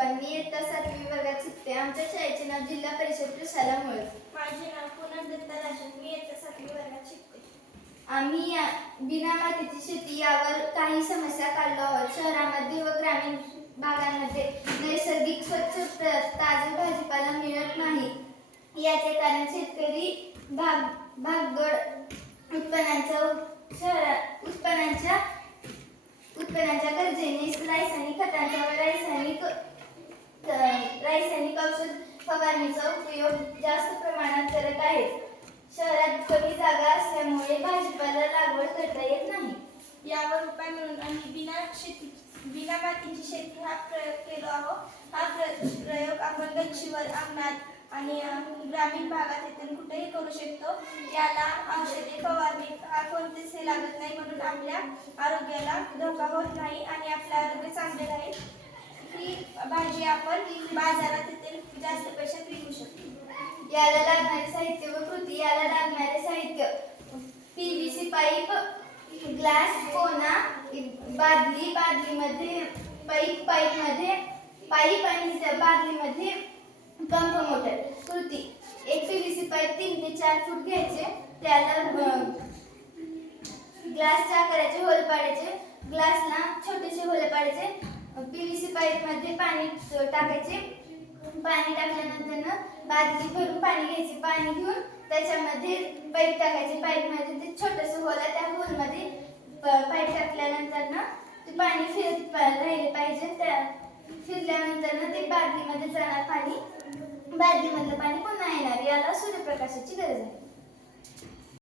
चव्हाण. मी इयत्ता 7वी वर्गात शिकते. आमच्या शाळेचे नाव जिल्हा परिषद प्रशाला मुळ. माझे नाव पूनम दत्ता राजन. मी इयत्ता 7वी वर्गात शिकते. आम्ही बिना मातीची शेती यावर काही समस्या काढलो आहोत. शहरामध्ये व ग्रामीण भागांमध्ये नैसर्गिक स्वच्छ ताजे भाजीपाला मिळत नाही. याचे कारण शेतकरी भागदौड उत्पन्नाच्या गरजेने रासायनिक खतांचा व रासायनिक औषध फवारणीचा उपयोग जास्त प्रमाणात करत आहेत. शहरात कमी जागा असल्यामुळे भाजीपाला लागवड करता येत नाही. यावर उपाय म्हणून आम्ही बिना मातीची शेती हा प्रयोग केलो आहोत. हा प्रयोग आपण गच्चीवर, अंगणात आणि ग्रामीण भागात येथून कुठेही करू शकतो. याला औषधे फवारणी कोणतेच लागत नाही, म्हणून आपल्या आरोग्याला धोका होत नाही आणि आपले आरोग्य चांगले राहील. ही भाजी आपण बाजारात येथील जास्त पैशात विकू शकतो. याला लागणारे साहित्य व कृती. याला लागणारे साहित्य: PVC पाईप, ग्लास, कोना, बादली, बादलीमध्ये पाईप आणि बादलीमध्ये पंप मोटर. कृती: एक PVC पाईप 3 ते 4 फूट घ्यायचे. त्याला ग्लासच्या आकाराचे होल पाडायचे. ग्लासला छोटेसे होल पाडायचे. PVC पाईप मध्ये पाणी टाकायचे. पाणी टाकल्यानंतर बादली भरून पाणी घ्यायचे. पाणी घेऊन त्याच्यामध्ये पाईप टाकायचे. पाईप मध्ये ते छोटंसं होल आहे, त्या होल मध्ये पाईप टाकल्यानंतर ते पाणी फिरत राहिले पाहिजे. त्या फिरल्यानंतर ते बादलीमध्ये जाणार पाणी. बादलीमधलं पाणी पुन्हा येणार. याला सूर्यप्रकाशाची गरज आहे.